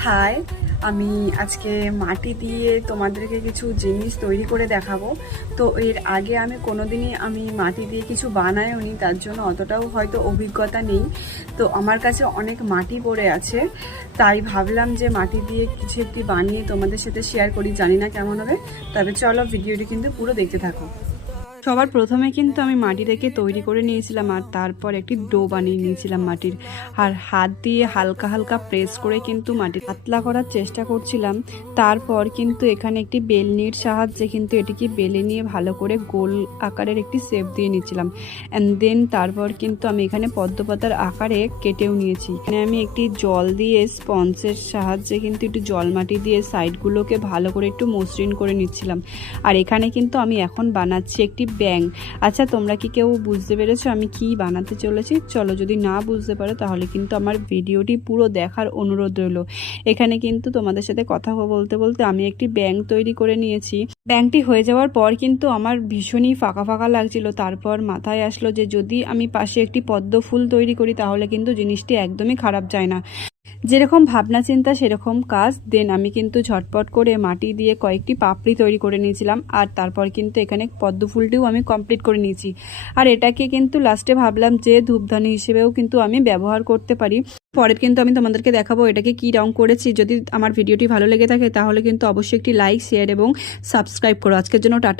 High, আমি আজকে মাটি দিয়ে তোমাদেরকে কিছু জিনিস তৈরি করে দেখাবো। তো এর আগে আমি কোনোদিনই মাটি দিয়ে কিছু বানাইও নি, তার জন্য অতটাও হয়তো অভিজ্ঞতা নেই। তো আমার কাছে অনেক মাটি পড়ে আছে, তাই ভাবলাম যে মাটি দিয়ে কিছু একটি বানিয়ে তোমাদের সাথে শেয়ার করি। জানি না কেমন হবে, তবে চলো ভিডিওটি কিন্তু পুরো দেখতে থাকো। সবার প্রথমে কিন্তু আমি মাটিটাকে তৈরি করে নিয়েছিলাম, আর তারপর একটি ডো বানিয়ে নিয়েছিলাম মাটির। আর হাত দিয়ে হালকা হালকা প্রেস করে কিন্তু মাটি পাতলা করার চেষ্টা করছিলাম। তারপর কিন্তু এখানে একটি বেলনির সাহায্যে কিন্তু এটিকে বেলে নিয়ে ভালো করে গোল আকারের একটি শেপ দিয়ে নিয়েছিলাম। অ্যান্ড দেন তারপর কিন্তু আমি এখানে পদ্মপাতার আকারে কেটেও নিয়েছি। এখানে আমি একটি জল দিয়ে স্পঞ্জের সাহায্যে কিন্তু একটু জল মাটি দিয়ে সাইডগুলোকে ভালো করে একটু মসৃণ করে নিচ্ছিলাম। আর এখানে কিন্তু আমি এখন বানাচ্ছি একটি ব্যাঙ। আচ্ছা, তোমরা কি কেউ বুঝতে পেরেছো আমি কি বানাতে চলেছি? চলো, যদি না বুঝতে পারো তাহলে কিন্তু আমার ভিডিওটি পুরো দেখার অনুরোধ রইল। এখানে কিন্তু তোমাদের সাথে কথা বলতে বলতে আমি একটি ব্যাঙ তৈরি করে নিয়েছি। ব্যাঙটি হয়ে যাওয়ার পর কিন্তু আমার ভীষণই ফাঁকা ফাঁকা লাগছিল। তারপর মাথায় আসলো যে যদি আমি পাশে একটি পদ্ম ফুল তৈরি করি তাহলে কিন্তু জিনিসটি একদমই খারাপ যায় না। যেরকম ভাবনা চিন্তা সেরকম কাজ। দেন আমি কিন্তু ঝটপট করে মাটি দিয়ে কয়েকটি পাপড়ি তৈরি করে নিয়েছিলাম, আর তারপর কিন্তু এখানে পদ্ম ফুলটিও আমি কমপ্লিট করে নিয়েছি। আর এটাকে কিন্তু লাস্টে ভাবলাম যে ধূপদানি হিসেবেও কিন্তু আমি ব্যবহার করতে পারি। পরে কিন্তু আমি তোমাদেরকে দেখাবো এটাকে কি রং করেছি। যদি আমার ভিডিওটি ভালো লেগে থাকে তাহলে কিন্তু অবশ্যই একটি লাইক, শেয়ার এবং সাবস্ক্রাইব করো। আজকের জন্য টাটা।